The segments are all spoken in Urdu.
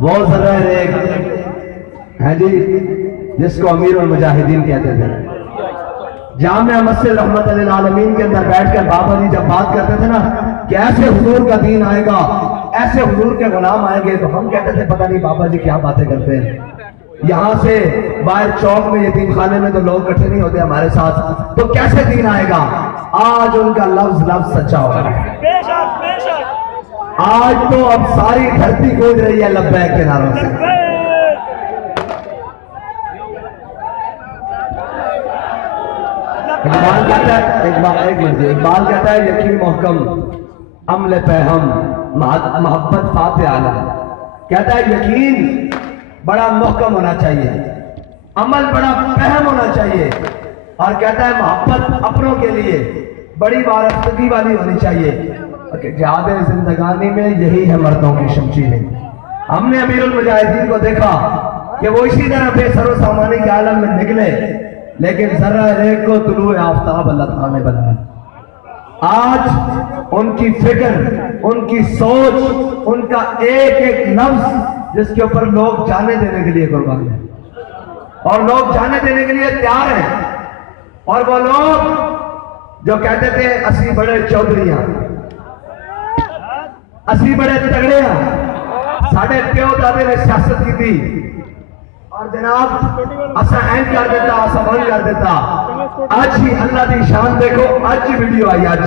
وہ ذرہ ریگ ہے جی جس کو امیر المجاہدین کہتے تھے. جامع مسجد رحمت للعالمین کے اندر بیٹھ کر بابا جی جب بات کرتے تھے نا کہ ایسے حضور کا دین آئے گا, ایسے حضور کے غلام آئیں گے, تو ہم کہتے تھے پتہ نہیں بابا جی کیا باتیں کرتے ہیں. یہاں سے باہر چوک میں یتیم خانے میں تو لوگ اکٹھے نہیں ہوتے ہمارے ساتھ, تو کیسے دین آئے گا؟ آج ان کا لفظ سچا ہو رہا ہے. آج تو اب ساری دھرتی گونج رہی ہے لبیک کے نعروں سے. اقبال کہتا ہے یقین محکم عمل پہم محبت فاتح عالم. کہتا ہے یقین بڑا محکم ہونا چاہیے, عمل بڑا فہم ہونا چاہیے, اور کہتا ہے محبت اپنوں کے لیے بڑی وارفتگی والی ہونی چاہیے. جہاد زندگانی میں یہی ہے مردوں کی شمشیریں. ہم نے امیر المجاہدین کو دیکھا کہ وہ اسی طرح بے سر و سامانی کے عالم میں نکلے, لیکن ذرہ ریگ کو طلوع آفتاب اللہ تعالیٰ نے بنایا. آج ان کی فکر, ان کی سوچ, ان کا ایک ایک لفظ جس کے اوپر لوگ جانے دینے کے لیے قربان ہیں, اور لوگ جانے دینے کے لیے تیار ہیں. اور وہ لوگ جو کہتے تھے اسی بڑے چودھریاں, اسی بڑے تگڑے ہیں, ساڑھے پیو دادے نے سیاست کی تھی, اور جناب اسا این کر دیتا, اسا بن کر دیتا. آج ہی اللہ دی شان دیکھو, آج ہی ویڈیو آئی. آج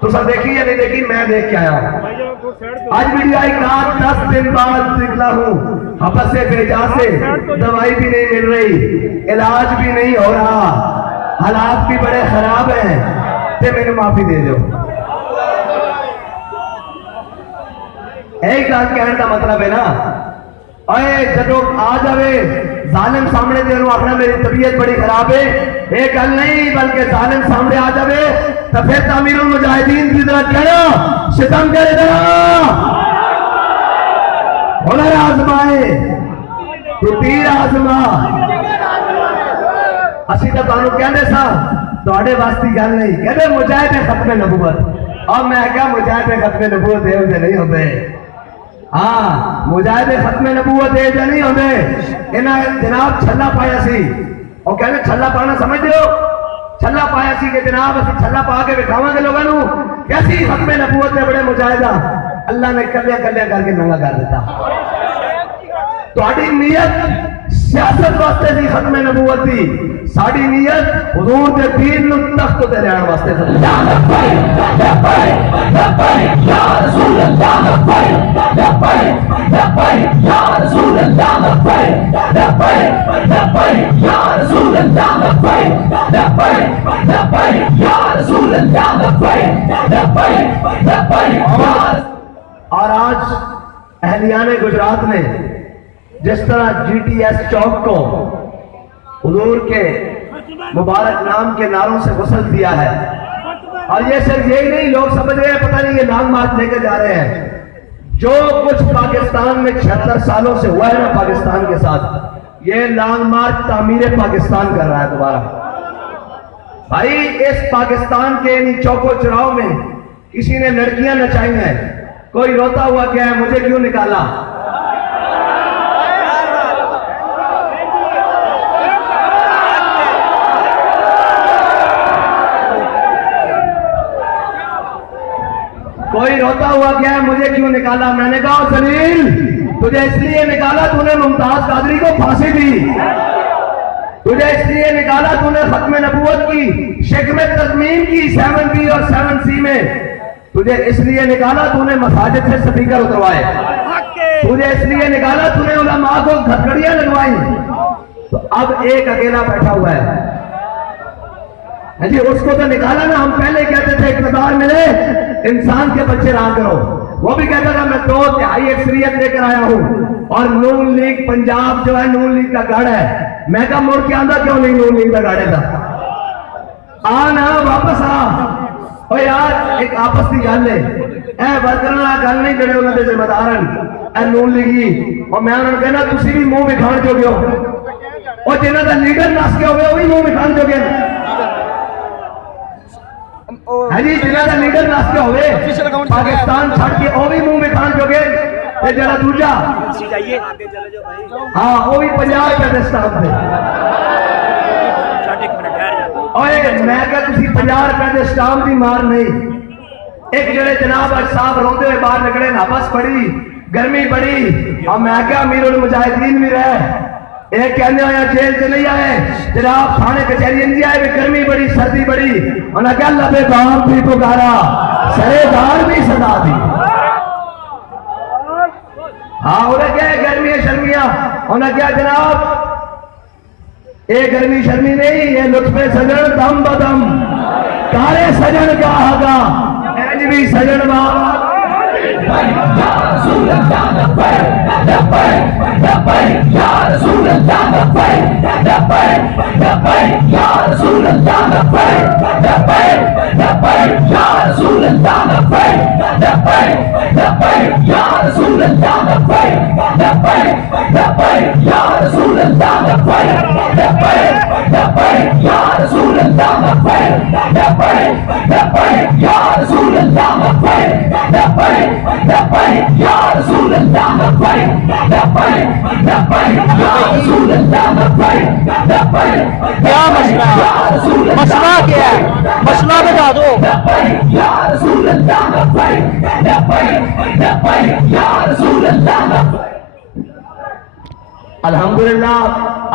تو سب دیکھی یا نہیں دیکھی؟ میں دیکھ کے آیا. آج ویڈیو آئی کہا 10 دن بعد نکلا ہوں حبس سے بھیجا سے, دوائی بھی نہیں مل رہی, علاج بھی نہیں ہو رہا, حالات بھی بڑے خراب ہیں, تے میں نے معافی دے دو. ایک بات کہنے کا مطلب ہے نا, اے جدو آ جاوے ظالم سامنے دے انہوں اپنا میری طبیعت بڑی خراب ہے, ایک گل نہیں بلکہ ظالم سامنے آ جاوے تو پھر امیر المجاہدین کی طرح کہنا ستم کرے دینا, ہنر آزمائے تو تیر آزما. اسی تو تانوں کہنے سا تواڈے واسطے گل نہیں, کہتے مجاہد ختم نبوت. اور میں کہا مجاہد ختم نبوت ہے اسے نہیں ہوتے. ہاں مجاہد ختم نبوت ہے جو نہیں ہوتے. انہیں جناب چھلا پایا سی, اور کہنے چھلا پانا سمجھ دیو, چھلا پایا سی کہ جناب اسی چھلا پا کے بکھاواں گے لوگوں نو کیسی ختم نبوت ہے بڑے مجاہدہ. اللہ نے کلیا کلیا کر کے ننگا کر دیتا. تہاڈی نیت سیاست واسطے دی ختم نبوت دی, ساڈی نیت حضور دے دین نو تخت تے لے آن واسطے. اور آج اہلیان گجرات نے جس طرح جی ٹی ایس چوک کو حضور کے مبارک نام کے نعروں سے غسل دیا ہے, اور یہ صرف یہی نہیں, لوگ سمجھ رہے ہیں پتہ نہیں یہ لانگ مارچ لے کے جا رہے ہیں. جو کچھ پاکستان میں 76 سالوں سے ہوا ہے نا پاکستان کے ساتھ, یہ لانگ مارچ تعمیر پاکستان کر رہا ہے دوبارہ. بھائی اس پاکستان کے انہی چوکو چراؤ میں کسی نے لڑکیاں نچائی ہیں, کوئی روتا ہوا کیا ہے مجھے کیوں نکالا. کوئی روتا ہوا کیا ہے مجھے کیوں نکالا. میں نے کہا زلیل تجھے اس لیے نکالا تو نے ممتاز قادری کو پھانسی دی, تجھے اس لیے نکالا تو نے ختم نبوت کی شکم ترمیم کی 7B اور 7C میں, تجھے اس لیے نکالا تو نے مساجد سے سپیکر اتروائے, تجھے اس لیے نکالا تو نے علماء کو گھٹگڑیاں لگوائی. تو اب ایک اکیلا بیٹھا ہوا ہے جی, اس کو تو نکالا نا. ہم پہلے کہتے تھے اقتدار ملے انسان کے بچے رہا کرو, وہ بھی کہتا تھا میں 2/3 اکثریت لے کر آیا ہوں, اور نون لیگ پنجاب جو ہے نون لیگ کا گڑھ ہے. میں کہا مڑ کے آندہ کیوں نہیں نون لیگ کا گاڑے تھا, آنا واپس آ. اور یار ایک آپس کی گل ہے, اے برقرار گل نہیں جڑے انہوں نے ذمہ دار اے نون لیگی, اور میں انہوں نے کہنا تسی بھی منہ بکھان جو گے ہو, اور جنہوں کا لیڈر نس کے ہوئے وہ بھی منہ بکھان جو گے ہے جی, جنہوں کا لیڈر نس کے ہوئے پاکستان چھڑ کے وہ بھی منہ بکھان جو گے. تے جڑا دوجا ہاں وہ بھی 50 روپے دے سٹامپ تے اوئے میں کہ تسی 50 روپے دے سٹامپ دی مار نہیں ایک جڑے جناب اج صاحب روندے ہوئے باہر نکلے نابس پڑی گرمی بڑی اور میں کہا امیر المجاہدین بھی رہے ایک کہنے آیا جیل سے نہیں آئے جناب تھانے کچہری انجی آئے بھی گرمی بڑی سردی بڑی انہوں نے کہا لبے دار بھی پکارا سرے دار بھی صدا دی ہاں انہیں کہا گرمی شرمیاں انہوں نے کہا جناب اے گرمی شرمی نہیں یہ لطف سجن دم بدم کارے سجن کا آگا اینج بھی سجن بابا یا رسول اللہ لبیک لبیک لبیک یا رسول اللہ لبیک لبیک لبیک یا رسول اللہ لبیک لبیک لبیک یا رسول اللہ لبیک لبیک لبیک یا رسول اللہ لبیک لبیک لبیک یا رسول اللہ لبیک لبیک لبیک یا رسول اللہ لبیک لبیک لبیک یا رسول اللہ لبیک لبیک لبیک یا رسول اللہ لبیک لبیک لبیک یا رسول اللہ لبیک لبیک کیا مسئلہ ہے؟ مسئلہ کیا ہے؟ مسئلہ بتا دو. لبیک یا رسول اللہ لبیک لبیک لبیک یا رسول اللہ لبیک. الحمدللہ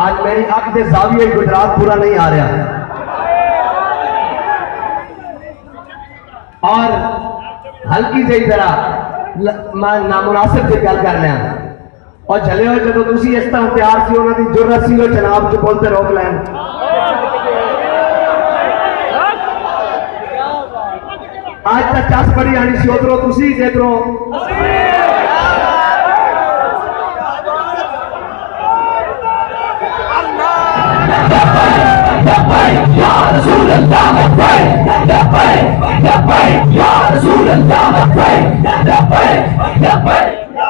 آج میری آنکھ دے زاویہ گجرات پورا نہیں آ رہا اور ہلکی جہی طرح میں نامناسب سے گل کر رہا اور چلے ہو جب تسی اس طرح تیار سی انہوں نے جرت سی وہ جناب جو بولتے روک لین آج تک چاس پڑی آنی سی ادھروں تسی جدھروں یا رسول اللہ لبیک لبیک لبیک یا رسول اللہ لبیک لبیک لبیک.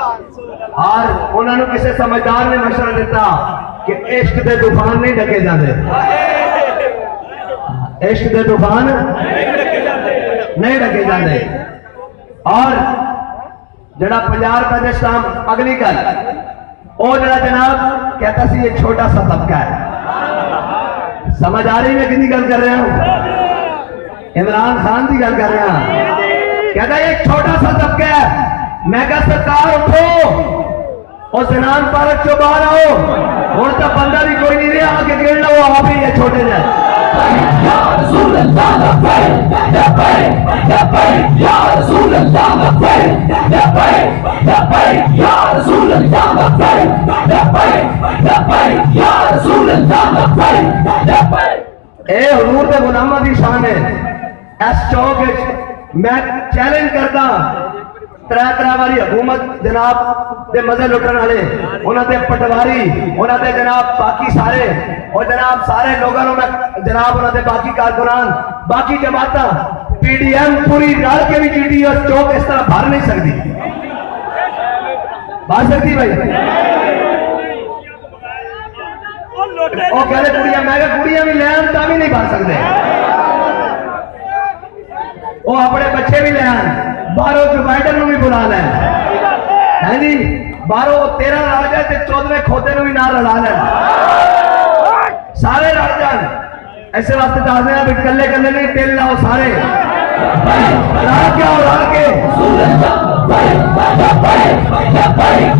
اور انہوں نے کسی سمجھدار نے مشورہ دیتا کہ عشق دے طوفان نہیں ڈکے جاندے عشق دے طوفان نہیں ڈکے جاندے. اور جڑا 50 روپے دے سٹامپ اگلی گل وہ جڑا جناب کہتا سی ایک چھوٹا سا طبقہ ہے سمجھ آ رہی میں کتنی گل کر رہا ہوں عمران خان کی گل کر رہا ہوں کہتا ہے ایک چھوٹا سا طبقہ ہے میں کہا سرکار اٹھو اور زنان پارک چو باہر آؤ اور تا بندہ بھی کوئی نہیں رہا آگے گیڑ لو آپ ہی یہ چھوٹے جائے. یا رسول اللہ لبیک لبیک لبیک یا رسول اللہ لبیک لبیک لبیک یا رسول اللہ لبیک لبیک لبیک یا رسول اللہ لبیک لبیک. اے حضور دے غلاماں دی شان ہے اس چوک وچ میں چیلنج کردا ترا واری حکومت جناب دے مزے لٹن والے انہاں دے پٹواری انہاں دے جناب باقی سارے اور جناب سارے لوگاں نوں میں جناب انہاں دے باقی کارکنان باقی جماعتاں پی ڈی ایم پوری رل کے بھی جی ڈی اور چوک اس طرح بھر نہیں سکتی بھر سکتی بھائی وہ کہہ رہے کڑیاں میں کہ کڑیاں بھی لے آن تا بھی نہیں بھر سکتے وہ اپنے بچے بھی لے آن باہروں جو بائیڈن نو بھی بلا لیں ہے جی باہروں 13 لڑ جائے تے 14 کھوتے نو بھی نہ لڑا لیں سارے لڑ جان ایسے واسطے چاہتے ہیں کہ کلے کلے نہیں تیل لاؤ سارے لڑ کے اور لڑ کے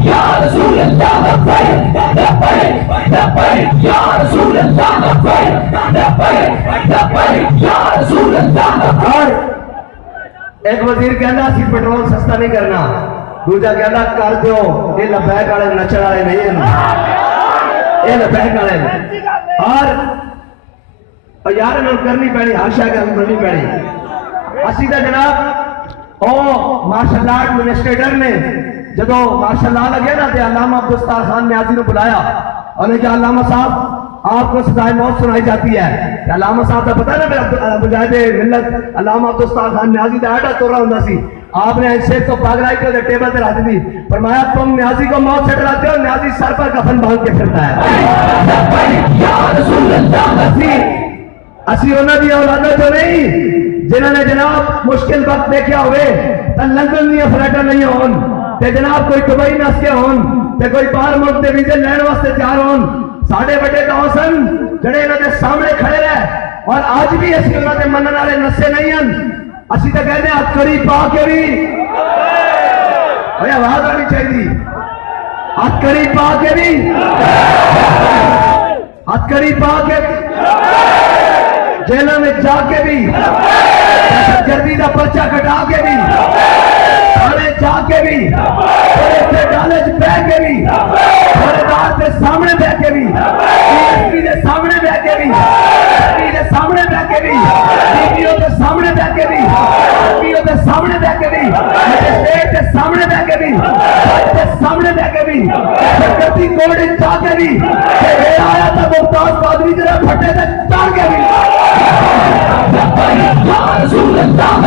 یا رسول اللہ لبیک لبیک لبیک یا رسول اللہ لبیک لبیک لبیک یا رسول اللہ لبیک. ایک وزیر کہنا سی پیٹرول سستا نہیں کرنا دوجا کہنا کر دیو یہ لبیک والے نچڑ والے نہیں ہیں یہ لبیک والے اور یار انہوں کرنی پڑی ہر شاہ کہ کرنی پڑی اسی دا جناب او مارشل آرٹ ایڈمنسٹریٹر نے جدو مارشل آرٹ لگیا نا تے علامہ عبدالستار خان نیازی نے بلایا اور نے کہا علامہ صاحب آپ کو سزائے موت سنائی جاتی ہے علامہ صاحب کا پتہ نا مجاہد ملت علامہ عبدالستار خان نیازی دا ایڈا تو رہا ہوں سی آپ نے ایسے تو پاگلائی کو ٹیبل پہ رکھ دی فرمایا تم نیازی کو موت سے ڈراتے ہو نیازی سر پر کفن باندھ کے پھرتا ہے اسی انہوں نے اولادیں تو نہیں جنہوں نے جناب مشکل وقت دیکھا ہوئے لندن دیا فلیٹاں نہیں ہون تے جناب کوئی دبئی نس کے ہون تے کوئی باہر ملک دے ویزے لین واسطے تیار ہون ساڈے بڑے گاؤں سن جڑے انہاں دے سامنے کھڑے رہے اور آج بھی اسی انہاں دے منن والے نسے نہیں ہیں اسی تے کہندے ہتھ کڑی پا کے بھی آواز آنی چاہیے ہتھ کڑی پا کے بھی ہتھ کڑی پا کے بھی جیلوں میں جا کے بھی دہشت گردی کا پرچہ کٹا کے بھی تھانے جا کے بھی ڈالے بہ کے بھی تھانے دار کے سامنے بہ کے بھی DSP کے سامنے بہ کے بھی کے سامنے بہ کے بھی DPO کے سامنے بہ کے بھی PO کے سامنے بہ کے بھی مجسٹریٹ کے سامنے بہ کے بھی جج کے سامنے بہ کے بھی سرکتی کورٹ جا کے بھی کہ اے آیا تھا ممتاز قادری جرا پھٹے تے چڑھ کے بھی یا رسول اللہ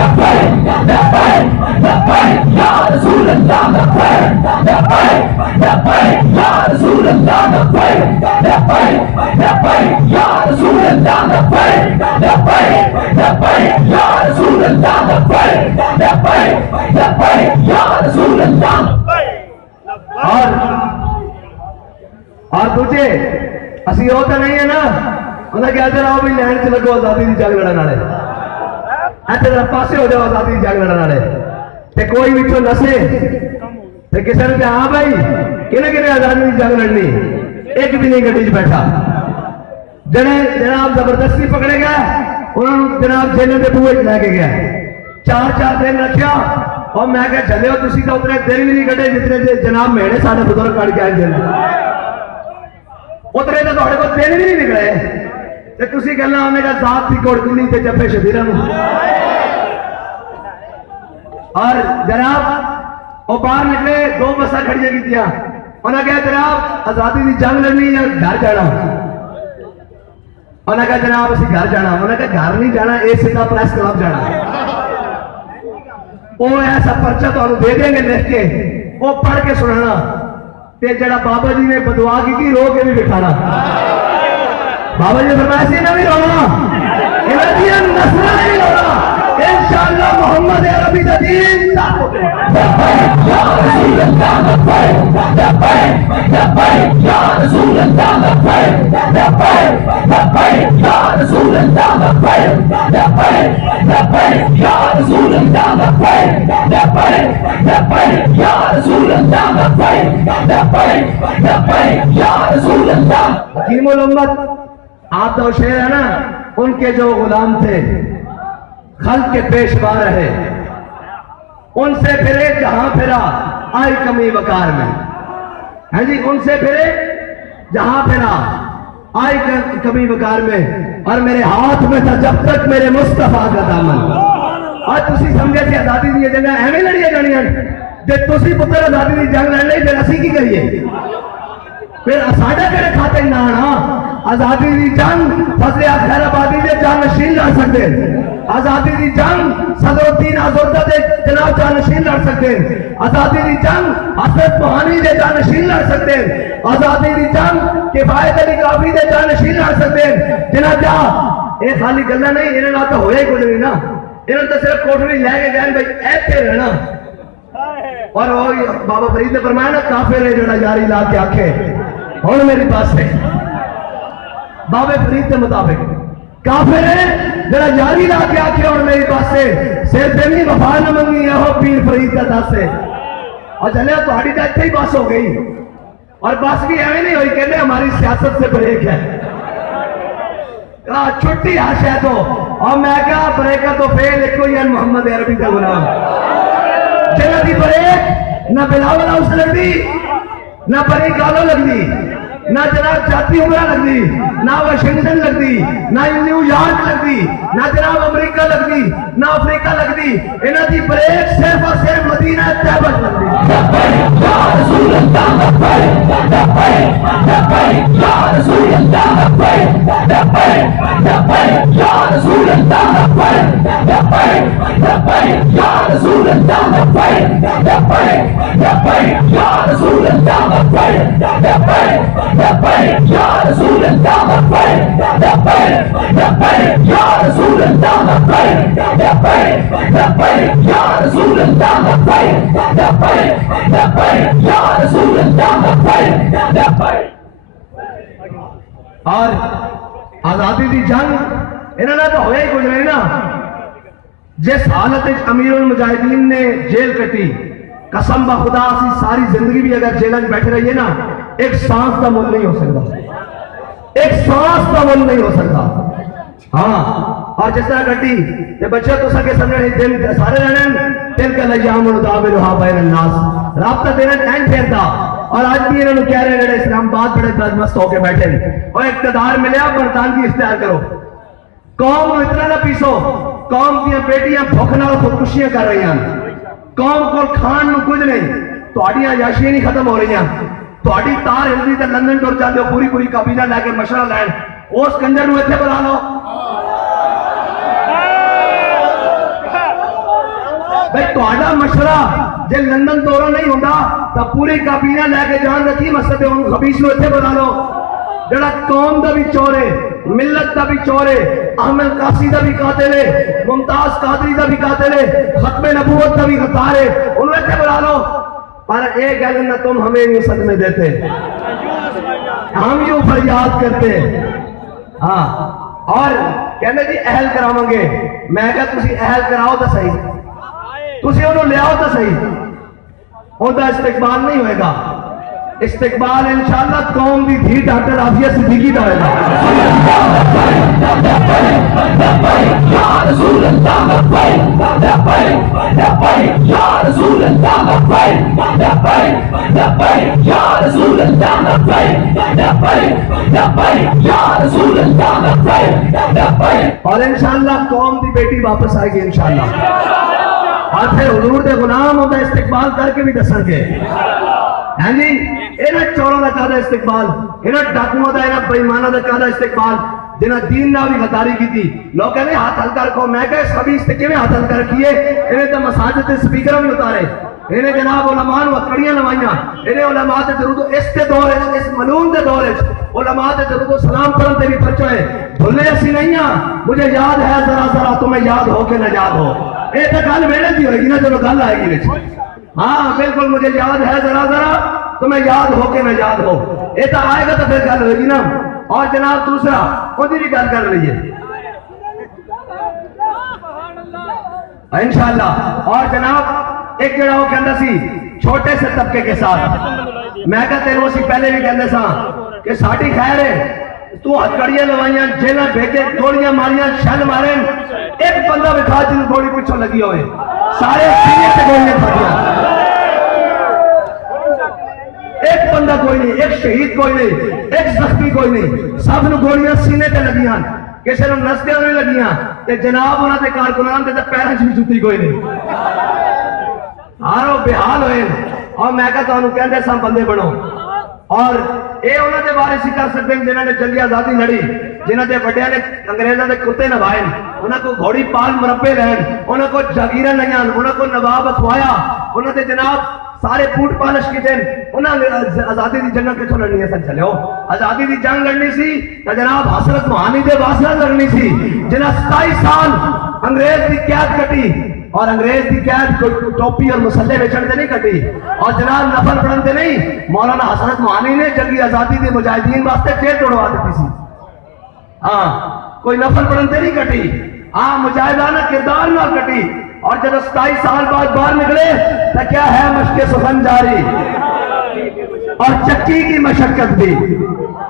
یا رسول اللہ یا رسول اللہ یا رسول اللہ یا رسول اللہ یا رسول اللہ اور تجھے اسی وہ تو نہیں ہے نا انہیں کہا ادھر آؤ بھی لینڈ چ لگو آزادی کی جنگ لڑن والے ادھر پاسے ہو جاؤ آزادی کی جنگ لڑن والے تے کوئی بچوں نسے تے کسی نے کہا ہاں بھائی کنے کنے آزادی کی جنگ لڑنی ایک بھی نہیں گڈی چ بیٹھا جنے جناب زبردستی پکڑے گئے انہوں نے جناب جیلوں کے بوئے لے کے گیا 4 دن رکھیا اور میں کہا چلے ہو تسی تو اتنے دن بھی نہیں کٹے جتنے جناب میڑے سارے بزرگ کٹ کے آئے جیل اتنے تو تھوڑے کو دن بھی نہیں نکلے تے تسی کہنا انہیں کہا ذات تھی کوڑ کلی تے جبے شبیرہ اور جناب وہ باہر نکلے 2 بسیں کھڑیاں کی تھیا انہوں نے کہا جناب آزادی کی جنگ لڑنی یا گھر جانا انہوں نے کہا جناب اسی گھر جانا انہوں نے کہا گھر نہیں جانا اے سیدھا پریس کلب جانا وہ ایسا پرچہ تو دے دیں گے لکھ کے وہ پڑھ کے سنانا تے جڑا بابا جی نے بدعا کی تھی رو کے بھی بٹھانا بابا جی نے فرمایا سی نہ بھی رونا انہاں دی نسل نہیں رونا انشاءاللہ محمد عربی دا دین یا رسول اللہ یا رسول اللہ یا رسول اللہ یا رسول اللہ یا رسول اللہ یا رسول اللہ حکیم الامت آپ تو شعر ہے نا ان کے جو غلام تھے خلق کے پیشوا رہے ان سے پھرے جہاں پھرا آئی کمی وقار میں ہاں جی ان سے پھرے جہاں پھرا آئی کمی وقار میں اور میرے ہاتھ میں تھا جب تک میرے مصطفیٰ کا دامن اور تسی سمجھے تھی آزادی دی جنگ ایویں لڑیاں جانیاں جے تسی پتر آزادی دی جنگ لڑ لئی پھر اسی کی کریے پھر ساڈا کہڑے کھاتے نہ آنا آزادی دی جنگ فضل خیر آبادی دے جانشین لڑ سکتے آزادی دی جنگ صدر الدین آزردہ دے جناب جانشین لڑ سکتے آزادی دی جنگ حضرت موہانی دے جانشین لڑ سکتے آزادی دی جنگ کفایت علی کافی دے جانشین لڑ سکتے جناب جا اے خالی گلا نہیں انہاں نال تو ہویا ہی کچھ نہیں نا انہاں تو صرف کوٹھڑی لے کے گئے بھائی ایتھے رہنا اور وہ بابا فرید نے فرمایا نا کافر ہے جڑا یاری لا کے آکھے ہن میری پاس ہے بابا فرید کے مطابق کافر ہے جڑا یاری لا کے آکھے اور میری پاس سے سر دینی وفا نہ منگی ہے ہو پیر فرید کا دس ہے اور چلے تہاڈی تے ایتھے ہی بس ہو گئی اور بس بھی ایویں نہیں ہوئی کہنے ہماری سیاست سے بریک ہے چھٹی ہش ہے تو اور میں کہا بریکا تو فیل ایک کوئی ہے محمد عربی کا غلام جنہ دی بریک نہ بلاول ہاؤس لگ دی نہ بری گالو لگ دی نہ جناب جاتی عمرہ لگ دی نہ واشنگٹن لگ دی نہ نیو یارک لگ دی نہ جناب امریکہ لگ دی نہ افریقہ لگ دی انہاں دی بریک صرف اور صرف مدینہ طیبہ لگ دی یا رسول اللہ یا رسول اللہ یا رسول اللہ یا رسول اور آزادی دی جنگ انہوں نے تو ہویا ہی کچھ نہیں نا. جس حالت امیر المجاہدین نے جیل کٹی, قسم بخدا سی ساری زندگی بھی اگر جیل میں بیٹھے رہیے نا ایک سانس کا مل نہیں ہو سکتا, ایک سانس کا مل نہیں ہو سکتا. ہاں اور جس طرح کٹی کہ بچے تو سکے سمجھے دن سارے رہنے دل کا لیام ندابلھا بین الناس رابطہ دینا این پھیرتا. اور آج بھی انہوں نے کہہ رہے ہیں اسلام آباد بڑے بدمست ہو کے بیٹھے اور اقتدار ملیا برطانوی اختیار کرو. قوم کو اتنا نہ پیسو, قوم کی بیٹیاں بھوکنا اور خودکشیاں کر رہی ہیں, قوم کو کھان میں کچھ نہیں, تھوڑی عیاشیاں نہیں ختم ہو رہی ہیں, تھوڑی تار ہلدی تے لندن ٹر جاتے ہو پوری پوری کابینہ لے کے مشورہ لین, اس کنجر نو اتنے بلا لو. بھائی تھوڑا مشورہ جے لندن دورہ نہیں ہوتا تو پوری کابینہ لے کے جان رکھی مسجد ان خبیث نو اتنے بلا لو. جڑا قوم دا بھی چور ہے, ملت دا بھی چور ہے, احمد قاسی دا بھی قاتل ہے, ممتاز قادری دا بھی قاتل ہے, ختم نبوت دا بھی غدار ہے, انہوں اتنے بلا لو. پر ایک گل نہ تم ہمیں یوں صدمے دیتے, ہم یوں فریاد کرتے. ہاں اور کہنے جی اہل کراؤں گے, میں کہا تسی اہل کراؤ تو صحیح, تسی انہوں لے آؤ تو صحیح, ان کا استقبال نہیں ہوئے گا. استقبال انشاءاللہ قوم دی دھی ڈاکٹر عافیہ صدیقی دا ہوئے گا. اور انشاءاللہ قوم دی بیٹی واپس آئے گی انشاءاللہ. اور پھر حضور دے غلام ہوتا استقبال کر کے بھی دسن گے. ہاں جی انہاں چوروں کا کہا استقبال, انہاں ڈاکوؤں کا, انہاں بےایمانوں کا کہا استقبال, جنہاں دین نہ بھی غداری کی تھی. لوگ کہتے ہیں ہاتھ ہلکا رکھو, میں کہا سبھی استقبال میں ہاتھ ہلکا رکھیے. انہیں تو مساجد سے سپیکر بھی اتارے, انہیں جناب علماء نے وکڑیاں لوائیاں, انہیں علماء تے درود اس تے دور ہے, اس ملعون دے دور ہے علماء تے درود و سلام کرن تے بھی پرچو ہے. بھولے اسی نہیں ہاں, مجھے یاد ہے ذرا ذرا تمہیں یاد ہو کے نہ یاد ہو. یہ تو گل ویلے دی ہوئے گی نا جب گل آئے گی. ہاں بالکل مجھے یاد ہے ذرا ذرا تمہیں یاد ہو کے نہ یاد ہو, یہ تو آئے گا تو پھر گل ہوئے گی نا. اور جناب دوسرا خود ہی بھی گل کر رہی ہے انشاءاللہ. اور جناب ایک جڑا وہ کہندا سی چھوٹے سے طبقے کے ساتھ, میں کہا تینوں اسی پہلے بھی کہندے ساں کہ ساڈی خیر ہے, تو ہتھکڑیاں لوائیاں, جیلاں بھیجے, گولیاں ماریاں, شل مارے, ایک بندہ بٹھا جن گولی پچھوں لگی ہوئے, سارے سینے سے گولیاں کھاڑیاں, ایک بندہ کوئی نہیں, ایک شہید کوئی نہیں, ایک زخمی کوئی نہیں, سب نو گولیاں سینے تے لگیاں, کسی نو نسدیاں نہیں لگیاں. تے جناب انہاں دے کارکنان دے پیراں وچ بھی جُتی کوئی نہیں, ہارو بحال ہوئے. اور میں کہا تانوں کہندے ساں بندے بنو. اور اے انہاں دے بارے سی کر سکتے ہیں جنہاں نے جنگی آزادی لڑی, جنہاں دے بڑیاں نے انگریزاں دے کتے نبھائے, انہاں کو گھوڑی پال مربے لین, انہاں کو جاگیراں لگیاں, انہاں کو نواب اخوایا, انہاں دے جناب سارے بوٹ پالش کی دن. انہاں نے آزادی دی جنگ کتھوں لڑنی ہے سن چلے ہو, آزادی دی جنگ لڑنی سی تو جناب حسرت موہانی دے واسطے لڑنی سی, جنہاں 27 سال انگریز دی قید کٹی, اور انگریز دی قید ٹوپی اور مسلح بیچن تے نہیں کٹی, اور جناب نفل پڑھن تے نہیں. مولانا حسرت موہانی نے جنگی آزادی دے مجاہدین واسطے جیل توڑوا دیتی سی. ہاں کوئی نفل پڑھن تے نہیں کٹی, ہاں مجاہدانہ کردار نہ کٹی. اور جب 27 سال بعد باہر نکلے تو کیا ہے مشق سخن جاری اور چکی کی مشقت بھی.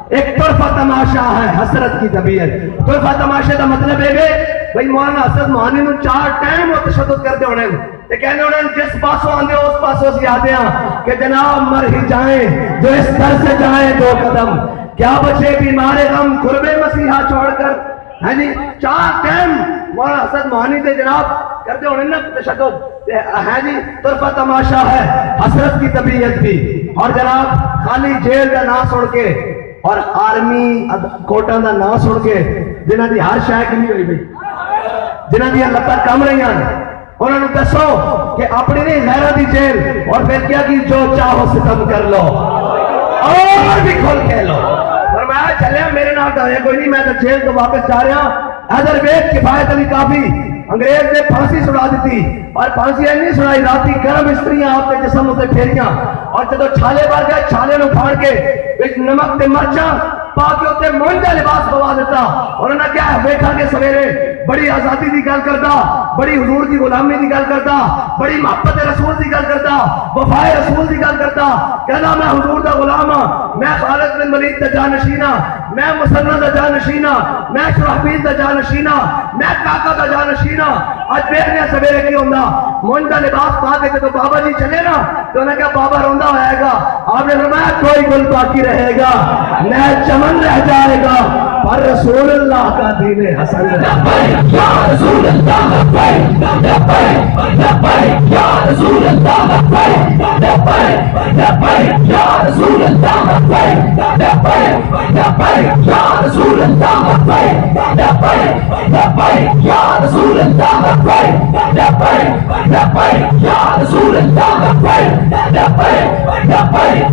ایک طرفہ تماشا ہے حسرت کی طبیعت. طرفہ تماشے کا مطلب ہے بھئی مولانا حسرت موہانی نو 4 ٹائم وہ تشدد کرتے ہونے, یہ کہنے ہونے جس پاسوں آندے اس پاسوں سے آتے ہیں کہ جناب مر ہی جائیں جو اس در سے جائیں 2 قدم, کیا بچے بیمار غم قرب مسیحا چھوڑ کر. ہاں جی 4 ٹائم مولانا حسرت موہانی دے جناب کرتے ہونے نا تشدد. ہاں جی طرفہ تماشا ہے حسرت کی طبیعت بھی. اور جناب خالی جیل کا نام سن کے اور آرمی کوٹاں دا نام سن کے جنہاں دی ہر شے کمی ہوئی بھئی, جنہاں دی لتاں کم رہی ہیں, انہوں نے دسو کہ اپنی نہیں غیرت دی جیل اور پھر کیا کہ جو چاہو ستم کر لو اور بھی کھول کے لو. فرمایا چلے میرے نام ڈرے کوئی نہیں, میں تو جیل تو واپس جا رہا ہوں. حیدر بیگ کفایت علی کافی انگریز نے پھانسی سنا دیتی اور پھانسی نہیں سنائی, راتی گرم استریاں آپ کے جسم ہوتے پھیریاں اور جدو چھالے بار گئے چھالے نو پھاڑ کے ایک نمک تے مرچاں پا کے ہوتے مونجا لباس بوا دیتا. انہوں نے کیا بیٹھا کے سویرے بڑی آزادی دی گل کرتا, بڑی حضور دی غلامی دی گل کرتا, بڑی محبت رسول دی گل کرتا, وفائے رسول دی گل کرتا. کہنا میں حضور دا غلام ہاں, میں خالد بن ولید دا جانشین ہاں, میں مسنہ دا جانشین ہاں, میں شرحبیل دا جانشین ہاں, میں کاکا دا جانشین ہاں. آج بیٹھنے سویرے کی ہوندہ مونجا لباس پا کے تو بابا جی چلے نا تو انہوں نے کہا بابا روندہ ہوئے گا. آپ نے فرمایا کوئی گل باقی رہے گا, نہ چمن رہ جائے گا, پر رسول اللہ کا دین حسن یا رسول اللہ یا رسول اللہ یا رسول اللہ یا رسول اللہ یا رسول اللہ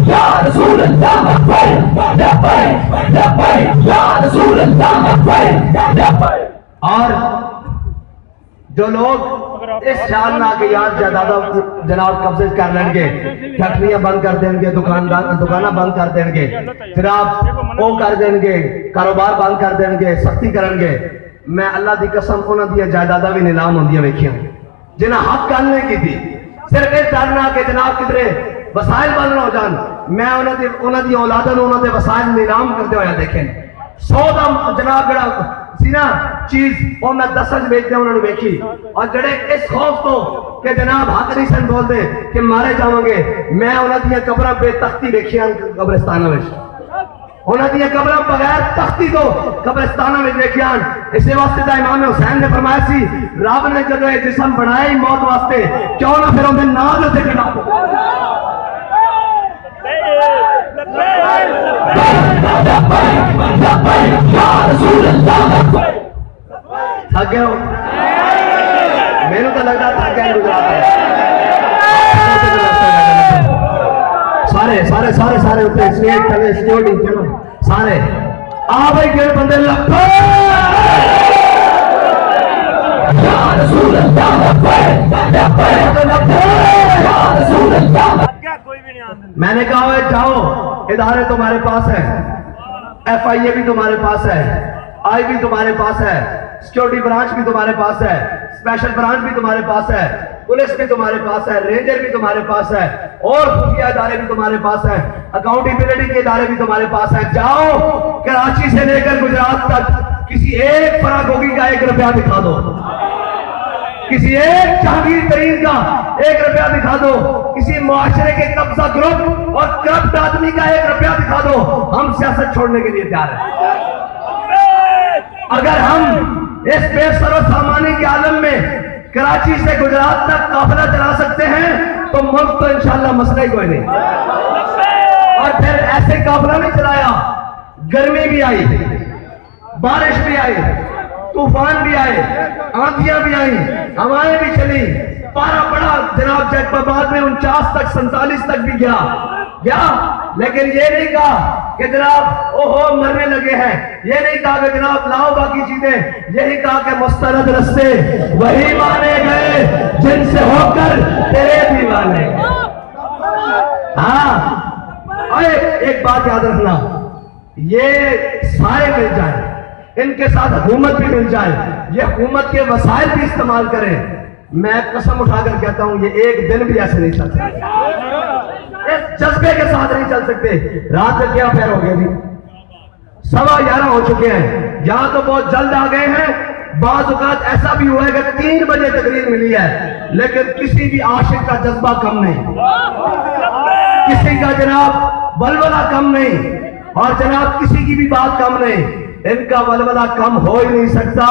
یا رسول اللہ یا رسول اللہ یا رسول اللہ. اور جو لوگ اس خیال نہ کہ یار جائیداداں جناب قبضے کر لیں گے, فیکٹریاں بند کر دیں گے, دکاناں بند کر دیں گے, جناب وہ کر دیں گے, کاروبار بند کر دیں گے, سختی کریں گے, میں اللہ دی قسم انہوں دی جائیداداں بھی نیلام ہوندیاں ویکھیاں جنہاں حق کرنے کی تھی. صرف اس ڈر نہ کہ جناب کدھرے وسائل بند نہ ہو جان, میں انہوں دی اولاداں نوں انہوں دے وسائل نیلام کرتے ہوئے دیکھیں. 100 دا جناب جڑا سی نا چیز وہ میں 10 بیچتے انہوں نے ویکھی, اور جڑے اس خوف تو کہ جناب حق نہیں سن بول دے کہ مارے جاؤں گے, میں انہوں دیا قبراں بے تختی ویکھیاں قبرستانوں میں, انہوں دیا قبراں بغیر تختی تو قبرستانوں میں ویکھیاں. اسی واسطے دا امام حسین نے فرمایا سی رب نے جدو یہ جسم بنایا ہی موت واسطے, کیوں نہ پھر انہیں نام دے کنا تھک گئے ہو, میرے تو لگ رہا تھک گئے گجرات ہے. سارے سارے سارے سارے اتنے اسٹیٹ تلے سیکیورٹی چلو سارے آ بھائی کہڑے بندے لکھو یا رسول اللہ یا رسول اللہ. میں نے کہا جاؤ ادارے تمہارے پاس ہے, ایف آئی اے بھی تمہارے پاس ہے, آئی بھی تمہارے پاس ہے, سیکیورٹی برانچ بھی تمہارے پاس ہے, اسپیشل برانچ بھی تمہارے پاس ہے, پولیس بھی تمہارے پاس ہے, رینجر بھی تمہارے پاس ہے, اور خفیہ ادارے بھی تمہارے پاس ہے, اکاؤنٹیبلٹی کے ادارے بھی تمہارے پاس ہے. جاؤ کراچی سے لے کر گجرات تک کسی ایک فراگوگی کا 1 روپیہ دکھا دو, کسی ایک جہانگیر ترین کا 1 روپیہ دکھا دو, کسی معاشرے کے قبضہ گروپ اور کرپٹ آدمی کا 1 روپیہ دکھا دو, ہم سیاست چھوڑنے کے لیے تیار ہیں. اگر ہم اس بے سر و سامانی کے عالم میں کراچی سے گجرات تک قافلہ چلا سکتے ہیں تو ملک تو انشاءاللہ مسئلہ ہی کوئی نہیں. اور پھر ایسے قافلہ نہیں چلایا, گرمی بھی آئی, بارش بھی آئی, طوفان بھی آئے, آندھیاں بھی آئیں, ہوائیں بھی چلی, پارا پڑا جناب جیک بعد میں 49 تک 47 تک بھی گیا, لیکن یہ نہیں کہا کہ جناب اوہو مرنے لگے ہیں, یہ نہیں کہا کہ جناب لاؤ باقی چیزیں, یہی کہا کہ مسترد رستے وہی مانے گئے جن سے ہو کر تیرے دیوانے. ہاں ایک بات یاد رکھنا, یہ سارے مل جائیں, ان کے ساتھ حکومت بھی مل جائے, یہ حکومت کے وسائل بھی استعمال کریں, میں قسم اٹھا کر کہتا ہوں یہ ایک دن بھی ایسے نہیں چل سکتے, اس جذبے کے ساتھ نہیں چل سکتے. رات کا کیا پھیر ہو گیا جی, 11:15 ہو چکے ہیں, یہاں تو بہت جلد آ گئے ہیں. بعض اوقات ایسا بھی ہوا ہے کہ 3 بجے تقریر ملی ہے, لیکن کسی بھی عاشق کا جذبہ کم نہیں, کسی کا جناب ولولہ کم نہیں, اور جناب کسی کی بھی بات کم نہیں. ان کا ولولہ کم ہو ہی نہیں سکتا.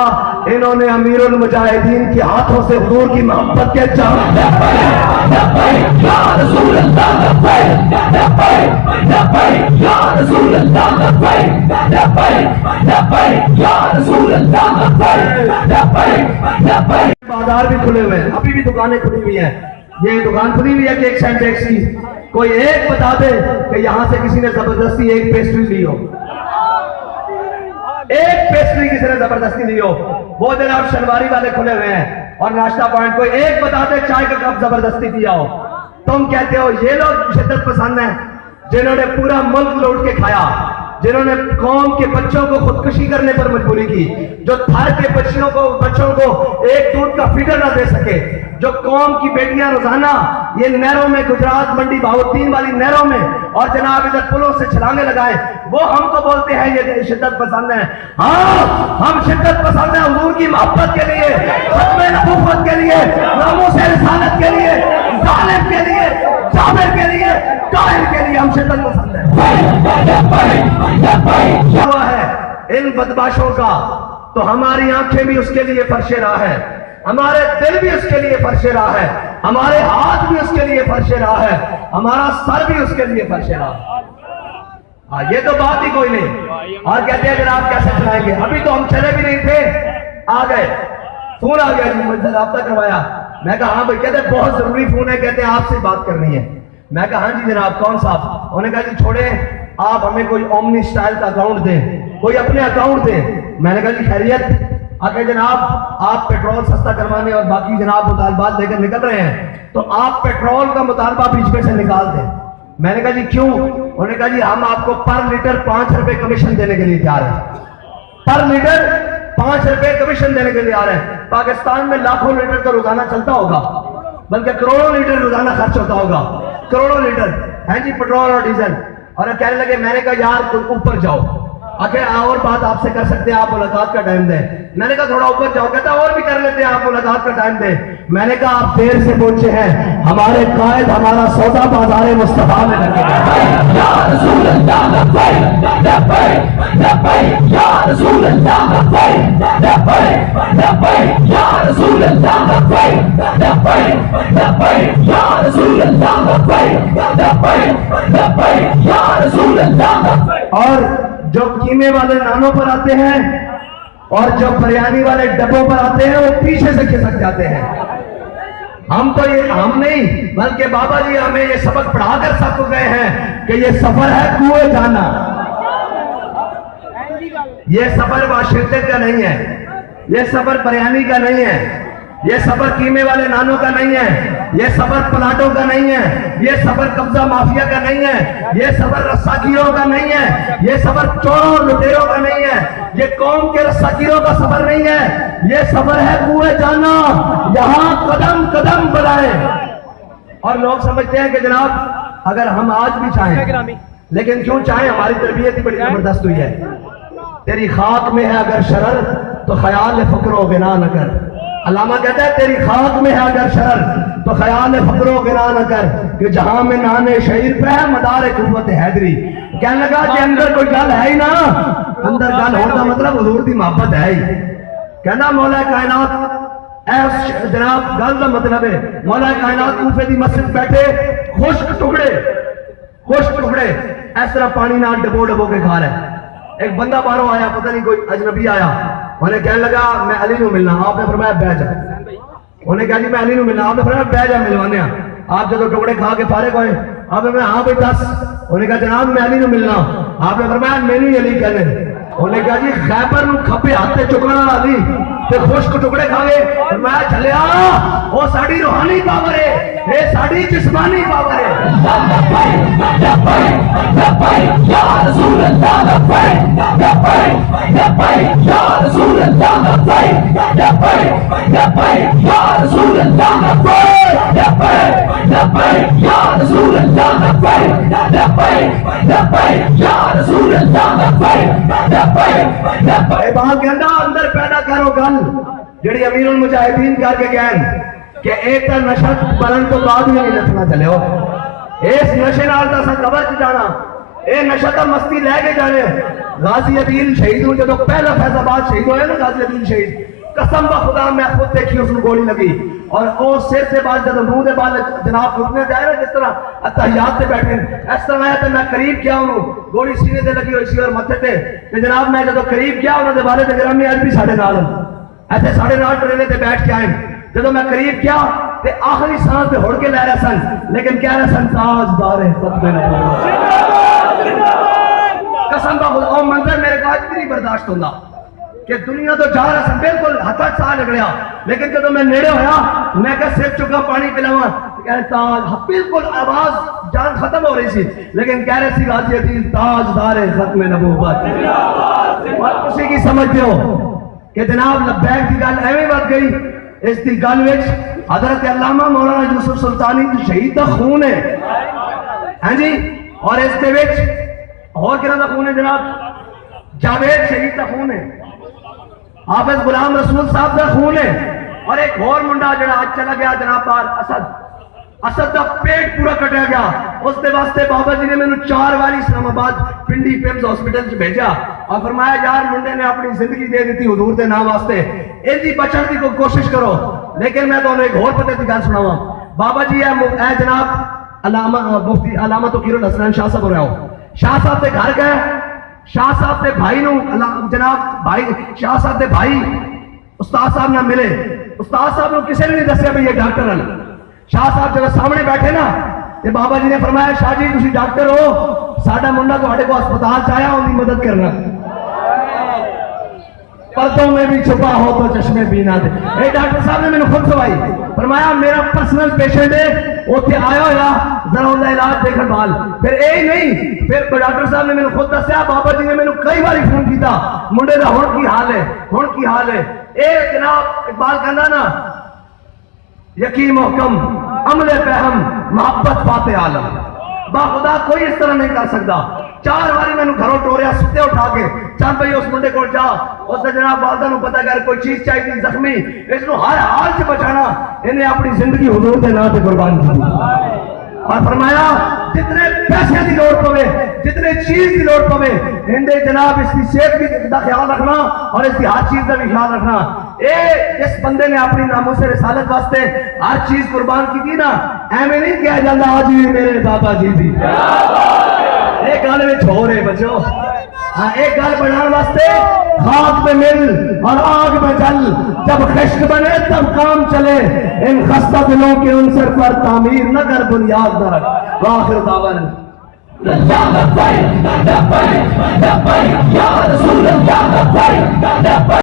انہوں نے امیر المجاہدین کے ہاتھوں سے حضور کی محبت کے چاند یا رسول اللہ یا رسول اللہ یا رسول اللہ. بازار بھی کھلے ہوئے ہیں, ابھی بھی بھی دکانیں کھلی ہوئی ہیں. یہ دکان کھلی ہوئی ہے کہ ایک سینٹیکس کی, کوئی ایک بتا دے کہ یہاں سے کسی نے زبردستی ایک پیسٹری لی ہو, ایک پیسٹری کسی نے زبردستی لی ہو. وہ جناب شنواری والے کھلے ہوئے ہیں اور ناشتہ پوائنٹ, کوئی ایک بتا دے چائے کا کپ زبردستی پیا ہو. تم کہتے ہو یہ لوگ شدت پسند ہیں جنہوں نے پورا ملک لوٹ کے کھایا, جنہوں نے قوم کے بچوں کو خودکشی کرنے پر مجبوری کی, جو تھر کے بچوں کو ایک دودھ کا فیڈر نہ دے سکے, جو قوم کی بیٹیاں روزانہ یہ نہروں میں, گجرات منڈی بہاؤالدین والی نہروں میں اور جناب ادھر پلوں سے چھلانگیں لگائیں, وہ ہم کو بولتے ہیں یہ شدت پسند ہیں. ہاں ہم شدت پسند ہیں حضور کی محبت کے لیے, ختم نبوت کے لیے, ناموس رسالت کے لیے, ظالم کے لیے, جابر کے لیے, قائل کے لیے ہم شدت پسند ہیں. کیا ہوا ہے ان بدماشوں کا؟ تو ہماری آنکھیں بھی اس کے لیے فرش راہ ہے, ہمارے دل بھی اس کے لیے فرش راہ ہے, ہمارے ہاتھ بھی اس کے لیے فرش راہ ہے, ہمارا سر بھی اس کے لیے فرش راہ ہے. یہ تو بات ہی کوئی نہیں. اور کہتے ہیں جناب کیسے چلائیں گے؟ ابھی تو ہم چلے بھی نہیں تھے, آ گئے, فون آ گیا جی, مجھ سے رابطہ کروایا. میں کہا ہاں بھائی. کہتے ہیں بہت ضروری فون ہے, کہتے ہیں آپ سے بات کرنی ہے. میں کہا ہاں جی جناب کون صاحب؟ انہوں نے کہا جی چھوڑے, آپ ہمیں کوئی اومنی سٹائل کا اکاؤنٹ دیں, کوئی اپنے اکاؤنٹ دیں. میں نے کہا جی خیریت؟ آگے جناب آپ پیٹرول سستا کروانے اور باقی جناب مطالبات لے کر نکل رہے ہیں, تو آپ پیٹرول کا مطالبہ بیچ میں سے نکال دیں. میں نے کہا جی کیوں؟ انہوں نے کہا جی ہم آپ کو پر لیٹر 5 روپے کمیشن دینے کے لیے تیار ہیں, پر لیٹر 5 روپے کمیشن دینے کے لیے آ رہے ہیں. پاکستان میں لاکھوں لیٹر کا روزانہ چلتا ہوگا, بلکہ کروڑوں لیٹر روزانہ خرچ ہوتا ہوگا, کروڑوں لیٹر ہیں جی پیٹرول اور ڈیزل. اور کہنے لگے, میں نے کہا یار اوپر جاؤ, آگے اور بات آپ سے کر سکتے ہیں, آپ ملاقات کا ٹائم دیں. میں نے کہا تھوڑا اوپر جاؤ. کہتا اور بھی کر لیتے ہیں, آپ ملاقات کا ٹائم دیں. میں نے کہا آپ دیر سے پہنچے ہیں, ہمارے قائد ہمارا سودا بازار مصطفیٰ میں کر کے گئے. یا رسول اللہ لبیک لبیک لبیک یا رسول اللہ لبیک لبیک لبیک یا رسول اللہ لبیک لبیک لبیک یا رسول اللہ لبیک لبیک لبیک یا رسول اللہ لبیک. اور جو قیمے والے نانوں پر آتے ہیں اور جو بریانی والے ڈبوں پر آتے ہیں, وہ پیچھے سے کھسک جاتے ہیں. ہم تو یہ ہم نہیں بلکہ بابا جی ہمیں یہ سبق پڑھا کر سب گئے ہیں کہ یہ سفر ہے کنویں جانا, یہ سفر واشنگٹن کا نہیں ہے, یہ سفر بریانی کا نہیں ہے, یہ سفر قیمے والے نانوں کا نہیں ہے, یہ سفر پلاٹوں کا نہیں ہے, یہ سفر قبضہ مافیا کا نہیں ہے, یہ سفر رساگیروں کا نہیں ہے, یہ سفر چوروں لٹیروں کا نہیں ہے, یہ قوم کے رساگیروں کا سفر نہیں ہے, یہ سفر ہے کنویں جانا, یہاں قدم قدم بڑھائیں. اور لوگ سمجھتے ہیں کہ جناب اگر ہم آج بھی چاہیں, لیکن کیوں چاہیں, ہماری تربیت ہی بڑی زبردست ہوئی ہے. تیری خاک میں ہے اگر شرر تو خیال فقر و غنا نہ کر. علامہ کہتا ہے تیری خاک میں ہے اگر شرر تو خیال فقر و غنا نہ کر, کہ جہاں میں نانے شعیر پہ ہے مدار قوت حیدری. کہنے لگا کہ اندر کوئی گل ہے ہی نا, اندر گل ہوتا مطلب حضور دی محبت ہے ہی. کہنا مولا کائنات اے جناب گل کا مطلب ہے مولا کائنات کوفے دی مسجد بیٹھے خشک ٹکڑے اس طرح پانی نال ڈبو ڈبو کے کھا رہے. ایک بندہ باہروں آیا, پتہ نہیں کوئی اجنبی آیا, انہیں کہنے لگا میں علی نو ملنا. آپ نے فرمایا بہ جا. انہیں کہا جی میں علی نو ملنا. آپ نے فرمایا بہ جا ملوانے. آپ جب ٹکڑے کھا کے فارغ ہوئے, آپ نے ہاں بھائی دس. انہیں کہا جناب میں علی نو ملنا. آپ نے فرمایا مینوں ہی علی کہنے. انہیں کہا جی خیبر نو کھپے ہاتھ تے چکنا علی تے خشک ٹکڑے کھاوے. فرمایا چلیا وہ ساڈی روحانی پاور ہے, یہ ساڈی جسمانی پاور ہے. لبیک لبیک لبیک یا رسول اللہ لبیک لبیک لبیک یا رسول اللہ لبیک لبیک لبیک یا رسول اللہ لبیک لبیک لبیک یا رسول اللہ لبیک لبیک لبیک یا رسول اللہ لبیک لبیک لبیک. بات کہندا اندر پیدا کرو گل جڑی امیر المجاہدین کر کے گئے کہ ایک تا نشہ پڑھن تو بعد ہی نہیں نسنا چلے ہو. اس نشے نال تا سا قبر چ جانا, اے نشہ تا مستی لے کے جانے. غازی عدیل شہید ہوں جدو پہلا فیض آباد شہید ہوئے نا غازی عدیل شہید, قسم بخدا میں خود دیکھی اس کو گولی لگی اور وہ سر سے بعد جب منہ دے بال جناب رکنے جائے نا جس طرح اتحیات تے بیٹھے اس طرح آیا تو میں قریب کیا انہوں گولی سینے تے لگی ہوئی سی اور متھے تے کہ جناب میں جب قریب کیا انہوں دے والد گرامی اج بھی ساڈے نال ایسے ساڈے نال ٹرینے تے بیٹھ کے آئے. جب میں قریب کیا تے آخری سانس تے ہڑ کے لے رہے سن لیکن کہہ رہے سن تاجدار ختم نبوت قسم کا خدا او منظر میرے کو اج بھی نہیں برداشت ہوندا کہ دنیا تو جا رہا سن بالکل ہتھا چا نکلیا لیکن جب میں نیڑے ہویا میں کہا سر چکا پانی پلاواں کہہ رہے تاج بالکل آواز جان ختم ہو رہی سی لیکن کہہ رہے سی غازی عدیل تاجدار ختم نبوت اور کسی کی سمجھتے ہو کہ جناب لبیک کی گل ایویں بات گئی اس کی گل وچ حضرت علامہ مولانا یوسف سلطانی جو شہید دا خون ہے ہاں جی اور اس کے وچ اور کہنا دا خون ہے جناب جاوید شہید دا خون ہے حافظ غلام رسول صاحب دا خون ہے اور ایک اور منڈا جڑا آج چلا گیا جناب بار اسد دا پیٹ پورا کٹیا گیا اس دے واسطے بابا جی نے میں 4 بار اسلام آباد پنڈی پیمز ہاسپٹل چ بھیجا اور فرمایا یار منڈے نے اپنی زندگی دے دیتی حضور دے نام واسطے ایندی بچن دی کوئی کوشش کرو لیکن میں تانوں ایک اور پتے دی گل سناواں بابا جی اے جناب علامہ مفتی علامہ توقیر الحسن شاہ صاحب ہو رہا ہو شاہ صاحب دے گھر گئے شاہ صاحب دے بھائی نو جناب بھائی شاہ صاحب دے بھائی استاد صاحب نہ ملے استاد صاحب نو کسی نے نہیں دسیا بھئی یہ ڈاکٹر ہیں شاہ صاحب جب سامنے بیٹھے نا تے بابا جی نے فرمایا شاہ جی تسی ڈاکٹر ہو ساڈا منڈا تہاڈے کو ہسپتال چ آیا ان کی مدد کرنا پردوں میں بھی چھپا ہو تو چشمے بینا دے اے ڈاکٹر صاحب نے میں نے خود سوائی فرمایا میرا پرسنل پیشنٹ ہے اوتھے آیا ہویا ذرا ان کا علاج دیکھن بال پھر اے نہیں پھر ڈاکٹر صاحب نے میں نے خود دسیا بابا جی نے میں نے کئی بار فون کیتا منڈے دا ہن کی حال ہے ہن کی حال ہے اے جناب اقبال کہندا نا یقین محکم عمل فہم محبت فاتح عالم با خدا کوئی اس طرح نہیں کر سکتا 4 باری میں نے گھروں ٹوریا ستے اٹھا کے چل بھائی اس منڈے کو جا اس نے جناب والدہ نو پتا کر کوئی چیز چاہیے زخمی اس نو ہر حال سے بچانا انہیں اپنی زندگی حضور دے نام پہ قربان کی اور فرمایا جتنے پیسے کی لوڑ پوے جتنے چیز کی لوڑ پوے اندے جناب اس کی صحت کی دا خیال رکھنا اور اس کی ہر چیز کا بھی خیال رکھنا اے اس بندے نے اپنی ناموس رسالت واسطے ہر چیز قربان کی تھی نا ایویں نہیں کہا جاتا آج بھی میرے بابا جی دی ایک گل میں چھو رہے بچو ہاں ایک گل بنانے واسطے خاک میں مل اور آگ میں جل جب خشک بنے تب کام چلے ان خستہ دلوں کے عنصر پر تعمیر نہ کر بنیاد نہ رکھ وآخر دعوانا لبیک لبیک لبیک یا رسول اللہ لبیک لبیک